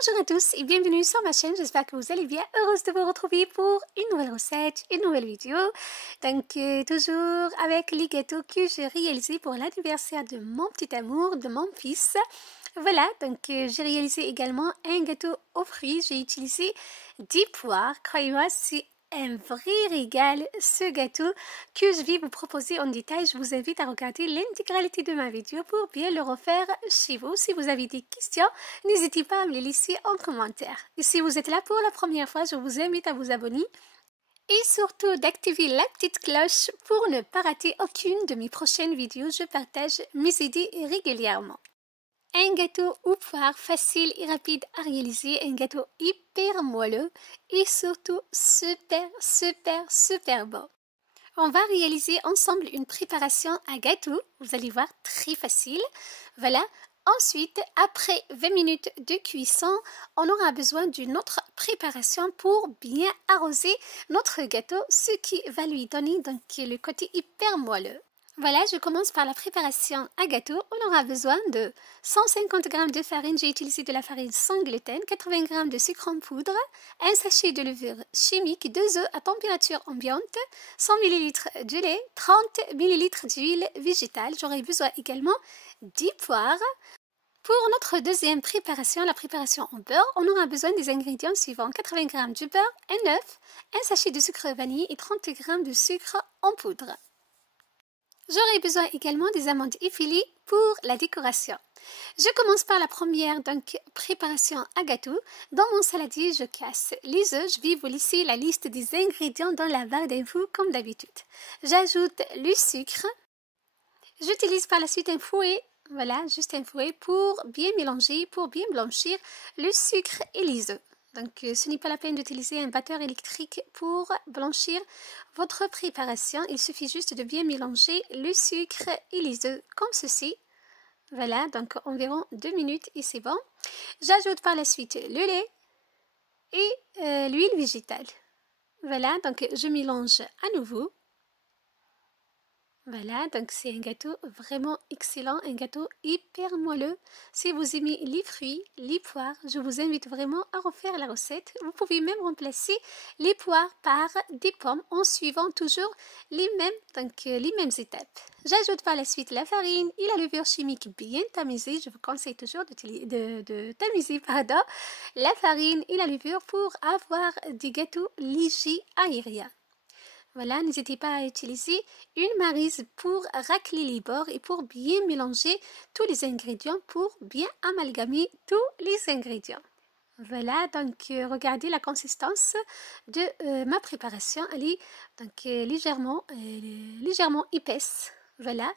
Bonjour à tous et bienvenue sur ma chaîne, j'espère que vous allez bien, heureuse de vous retrouver pour une nouvelle recette, une nouvelle vidéo. Donc toujours avec les gâteaux que j'ai réalisés pour l'anniversaire de mon petit amour, de mon fils. Voilà, donc j'ai réalisé également un gâteau aux fruits, j'ai utilisé 10 poires, croyez-moi c'est un vrai régal ce gâteau que je vais vous proposer en détail. Je vous invite à regarder l'intégralité de ma vidéo pour bien le refaire chez vous. Si vous avez des questions, n'hésitez pas à me les laisser en commentaire. Et si vous êtes là pour la première fois, je vous invite à vous abonner et surtout d'activer la petite cloche pour ne pas rater aucune de mes prochaines vidéos. Je partage mes idées régulièrement. Un gâteau aux poires facile et rapide à réaliser, un gâteau hyper moelleux et surtout super bon. On va réaliser ensemble une préparation à gâteau, vous allez voir très facile. Voilà, ensuite après 20 minutes de cuisson, on aura besoin d'une autre préparation pour bien arroser notre gâteau, ce qui va lui donner donc le côté hyper moelleux. Voilà, je commence par la préparation à gâteau. On aura besoin de 150 g de farine. J'ai utilisé de la farine sans gluten, 80 g de sucre en poudre, un sachet de levure chimique, 2 œufs à température ambiante, 100 ml de lait, 30 ml d'huile végétale. J'aurai besoin également 10 poires. Pour notre deuxième préparation, la préparation en beurre, on aura besoin des ingrédients suivants. 80 g de beurre, un œuf, un sachet de sucre vanille et 30 g de sucre en poudre. J'aurai besoin également des amandes effilées pour la décoration. Je commence par la première donc préparation à gâteau. Dans mon saladier, je casse les œufs. Je vais vous laisser la liste des ingrédients dans la barre d'infos comme d'habitude. J'ajoute le sucre. J'utilise par la suite un fouet. Voilà, juste un fouet pour bien mélanger, pour bien blanchir le sucre et les œufs. Donc, ce n'est pas la peine d'utiliser un batteur électrique pour blanchir votre préparation. Il suffit juste de bien mélanger le sucre et les œufs comme ceci. Voilà, donc environ 2 minutes et c'est bon. J'ajoute par la suite le lait et l'huile végétale. Voilà, donc je mélange à nouveau. Voilà, donc c'est un gâteau vraiment excellent, un gâteau hyper moelleux. Si vous aimez les fruits, les poires, je vous invite vraiment à refaire la recette. Vous pouvez même remplacer les poires par des pommes en suivant toujours les mêmes étapes. J'ajoute par la suite la farine et la levure chimique bien tamisée. Je vous conseille toujours de tamiser la farine et la levure pour avoir des gâteaux légers aériens. Voilà, n'hésitez pas à utiliser une maryse pour racler les bords et pour bien mélanger tous les ingrédients, pour bien amalgamer tous les ingrédients. Voilà, donc regardez la consistance de ma préparation. Elle est donc légèrement épaisse. Voilà,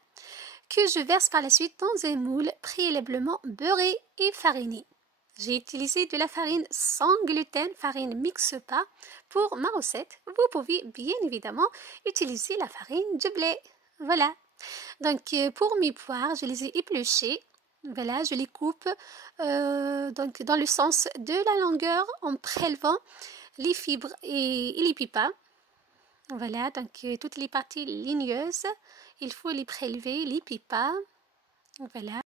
que je verse par la suite dans un moule préalablement beurré et fariné. J'ai utilisé de la farine sans gluten, farine mixe pas pour ma recette. Vous pouvez bien évidemment utiliser la farine de blé. Voilà. Donc pour mes poires, je les ai épluchées. Voilà, je les coupe donc dans le sens de la longueur en prélevant les fibres et les pipas. Voilà, donc toutes les parties ligneuses, il faut les prélever, les pipas. Voilà.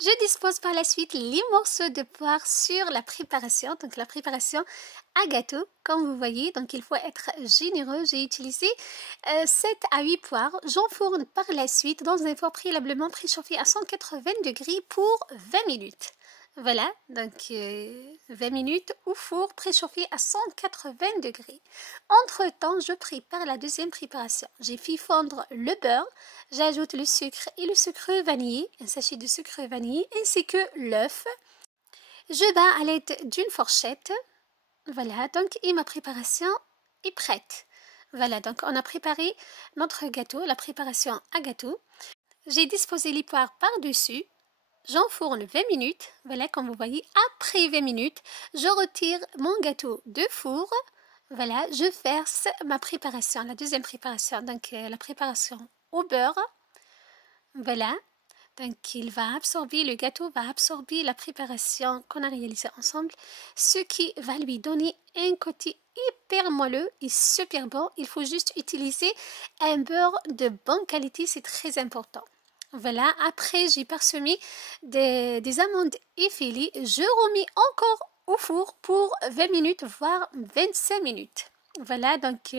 Je dispose par la suite les morceaux de poire sur la préparation, donc la préparation à gâteau, comme vous voyez, donc il faut être généreux. J'ai utilisé 7 à 8 poires. J'enfourne par la suite dans un four préalablement préchauffé à 180 degrés pour 20 minutes. Voilà, donc 20 minutes au four préchauffé à 180 degrés. Entre-temps, je prépare la deuxième préparation. J'ai fait fondre le beurre, j'ajoute le sucre et le sucre vanillé, un sachet de sucre vanillé, ainsi que l'œuf. Je bats à l'aide d'une fourchette. Voilà, donc et ma préparation est prête. Voilà, donc on a préparé notre gâteau, la préparation à gâteau. J'ai disposé les poires par-dessus. J'enfourne 20 minutes, voilà comme vous voyez, après 20 minutes, je retire mon gâteau de four, voilà, je verse ma préparation, la deuxième préparation, donc la préparation au beurre, voilà, donc le gâteau va absorber la préparation qu'on a réalisée ensemble, ce qui va lui donner un côté hyper moelleux et super bon. Il faut juste utiliser un beurre de bonne qualité, c'est très important. Voilà, après j'ai parsemé des amandes effilées. Je remets encore au four pour 20 minutes, voire 25 minutes. Voilà, donc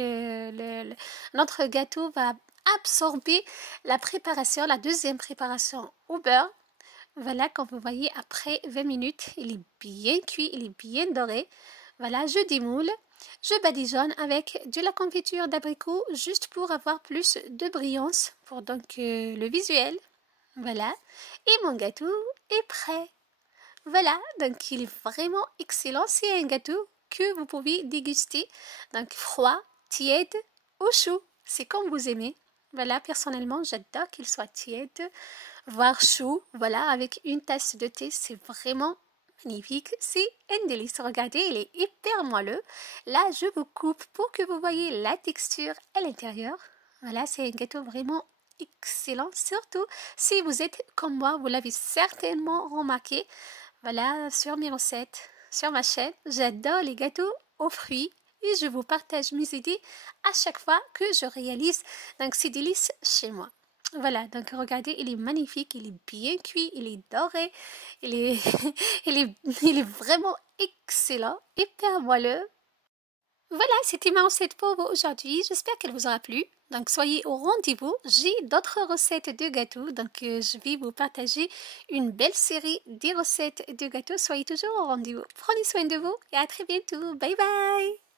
notre gâteau va absorber la préparation, la deuxième préparation au beurre. Voilà, comme vous voyez, après 20 minutes, il est bien cuit, il est bien doré. Voilà, je démoule. Je badigeonne avec de la confiture d'abricot juste pour avoir plus de brillance pour donc le visuel. Voilà, et mon gâteau est prêt. Voilà, donc il est vraiment excellent. C'est un gâteau que vous pouvez déguster. Donc froid, tiède, au chaud. C'est comme vous aimez. Voilà, personnellement, j'adore qu'il soit tiède, voire chaud. Voilà, avec une tasse de thé, c'est vraiment magnifique. C'est un délice. Regardez, il est hyper moelleux. Là, je vous coupe pour que vous voyez la texture à l'intérieur. Voilà, c'est un gâteau vraiment excellent. Surtout si vous êtes comme moi, vous l'avez certainement remarqué. Voilà, sur mes recettes, sur ma chaîne, j'adore les gâteaux aux fruits et je vous partage mes idées à chaque fois que je réalise donc ces délices chez moi. Voilà, donc regardez, il est magnifique, il est bien cuit, il est doré, il est, il est vraiment excellent, hyper moelleux. Voilà, c'était ma recette pour vous aujourd'hui. J'espère qu'elle vous aura plu. Donc, soyez au rendez-vous. J'ai d'autres recettes de gâteaux. Donc, je vais vous partager une belle série des recettes de gâteaux. Soyez toujours au rendez-vous. Prenez soin de vous et à très bientôt. Bye bye!